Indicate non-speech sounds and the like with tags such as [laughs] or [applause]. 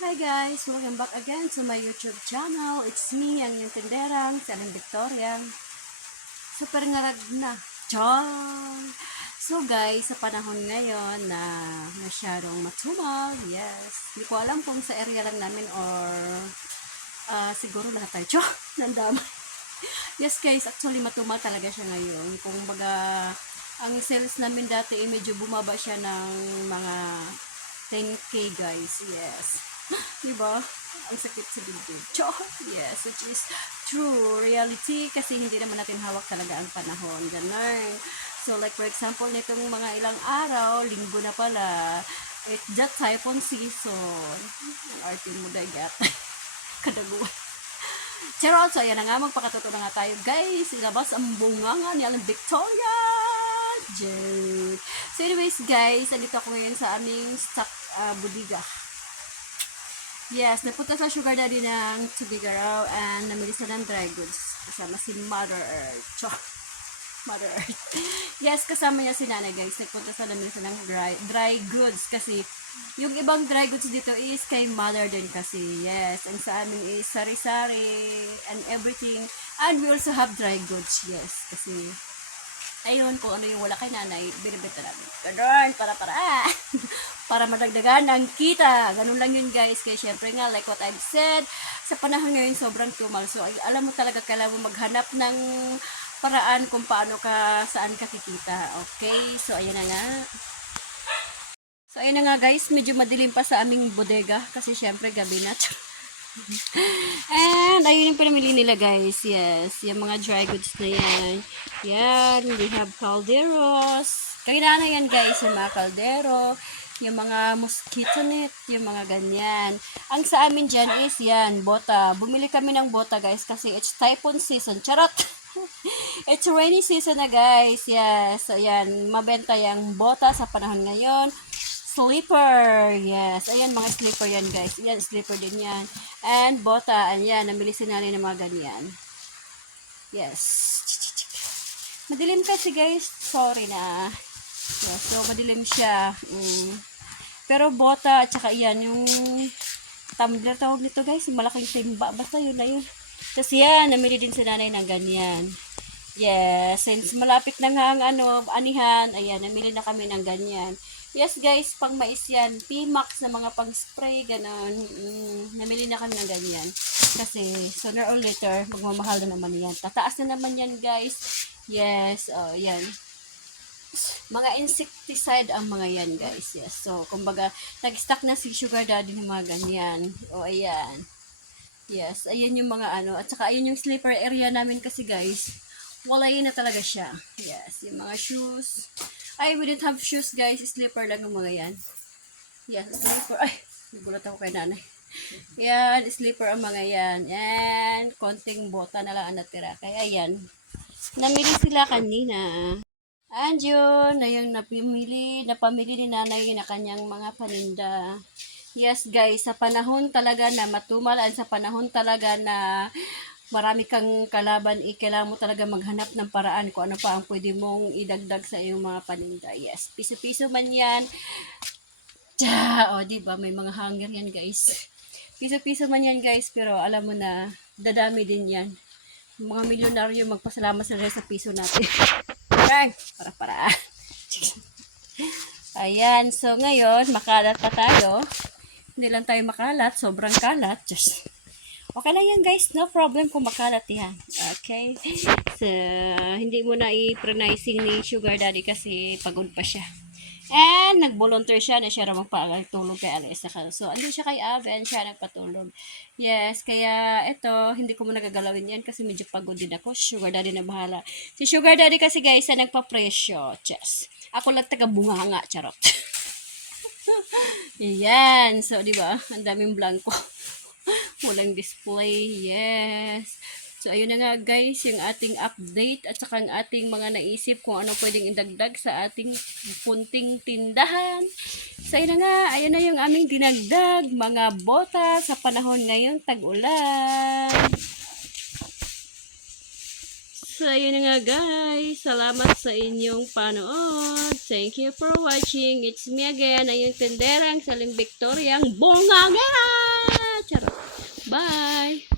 Hi guys! Welcome back again to my YouTube channel. It's me, ang yung tinderang, Saling Victoria. Super ngarag na. Chong! So guys, sa panahon ngayon na masyadong matumal, yes. Hindi ko alam kung sa area lang namin or ah, siguro lahat tayo. Chong! [laughs] Nandama. yes guys, actually matumal talaga siya ngayon. Kung baga, ang sales namin dati eh, medyo bumaba siya ng mga 10k guys. Yes. [laughs] diba? Ang sakit sa dibdib. [laughs] Cho! Yes, which is true reality kasi hindi naman natin hawak talaga ang panahon. Ganun. So like for example, nitong mga ilang araw, linggo na pala, it's the typhoon season. Ang arte mo dagat. [laughs] Kadaguan. Charot, so ayan na nga, magpakatuto na nga tayo. Guys, ilabas ang bunganga ni Alan Victoria! Jade. So anyways, guys, andito ako ngayon sa aming stock uh, budiga. Yes, napunta sa sugar daddy ng Tubigaraw and namili siya ng dry goods. Kasama si Mother Earth. Chok. Mother Earth. [laughs] Yes, kasama niya si Nana guys. Nagpunta sa namili siya ng dry, dry goods kasi yung ibang dry goods dito is kay Mother din kasi. Yes, ang sa amin is sari-sari and everything. And we also have dry goods. Yes, kasi ayun kung ano yung wala kay nanay, binibenta namin. Ganun, para [laughs] para. madagdagan ang kita. Ganun lang yun guys. Kaya syempre nga, like what I've said, sa panahon ngayon sobrang tumal. So, ay, alam mo talaga kailangan mo maghanap ng paraan kung paano ka, saan ka kikita. Okay? So, ayan na nga. So, ayan na nga guys, medyo madilim pa sa aming bodega kasi syempre gabi na. [laughs] And, ayun yung pinamili nila guys. Yes, yung mga dry goods na yan. Yan, we have calderos. Kailangan na yan guys, yung mga caldero, yung mga mosquito net, yung mga ganyan. Ang sa amin dyan is yan, bota. Bumili kami ng bota guys kasi it's typhoon season. Charot! [laughs] it's rainy season na guys. Yes, so yan, mabenta yung bota sa panahon ngayon. Slipper. Yes. Ayan, mga slipper yan, guys. Yan, slipper din yan. And bota. Ayan, namili si nanay ng mga ganyan. Yes. Madilim kasi, guys. Sorry na. Yes, so, madilim siya. Mm. Pero bota, at saka yan, yung tumbler tawag nito, guys. Yung malaking timba. Basta yun na yun. Tapos yan, namili din si nanay ng ganyan. Yes, since malapit na nga ang ano, anihan, ayan, namili na kami ng ganyan. Yes guys, pang mais yan. P-Max na mga pang spray, ganon. Mm, namili na kami ng ganyan. Kasi sooner or later, magmamahal na naman yan. Tataas na naman yan guys. Yes, oh, yan. Mga insecticide ang mga yan guys. Yes, so kumbaga, nag-stock na si Sugar Daddy ng mga ganyan. O, ayan. Yes, ayan yung mga ano. At saka ayan yung sleeper area namin kasi guys. Wala yun na talaga siya. Yes, yung mga shoes. Ay, we don't have shoes, guys. Slipper lang yung mga yan. Yes, slipper. Ay, nagulat ako kay nanay. Yan, slipper ang mga yan. Yan, konting bota na lang ang natira. Kaya yan. Namili sila kanina. And yun, na yung napimili, napamili ni nanay na kanyang mga paninda. Yes, guys, sa panahon talaga na matumal at sa panahon talaga na marami kang kalaban, eh, mo talaga maghanap ng paraan kung ano pa ang pwede mong idagdag sa iyong mga paninda. Yes, piso-piso man yan. Tsa, o, oh, diba, may mga hanger yan, guys. Piso-piso man yan, guys, pero alam mo na, dadami din yan. Mga milyonaryo, magpasalamat sa sa piso natin. [laughs] Ay, para-para. Ayan, so ngayon, makalat pa tayo. Hindi lang tayo makalat, sobrang kalat. Just Okay lang yan guys, no problem kung makalat yan. Okay? So, hindi mo na i-pronizing ni Sugar Daddy kasi pagod pa siya. And, nag-volunteer siya na siya raw magpatulog kay Alessa. So, andun siya kay Aven, siya nagpatulog. Yes, kaya ito, hindi ko mo nagagalawin yan kasi medyo pagod din ako. Sugar Daddy na bahala. Si Sugar Daddy kasi guys, na nagpa-presyo. Chess. Ako lang taga-bunga nga, charot. [laughs] Yan. So, di ba? Ang daming blanco. [laughs] Walang display. Yes. So, ayun na nga guys, yung ating update at saka ang ating mga naisip kung ano pwedeng idagdag sa ating punting tindahan. So, ayun na nga, ayun na yung aming dinagdag, mga bota sa panahon ngayon tag-ulan. So, ayun na nga guys. Salamat sa inyong panood. Thank you for watching. It's me again, ang yung tenderang Saling Victoriang Bongangera! Bye!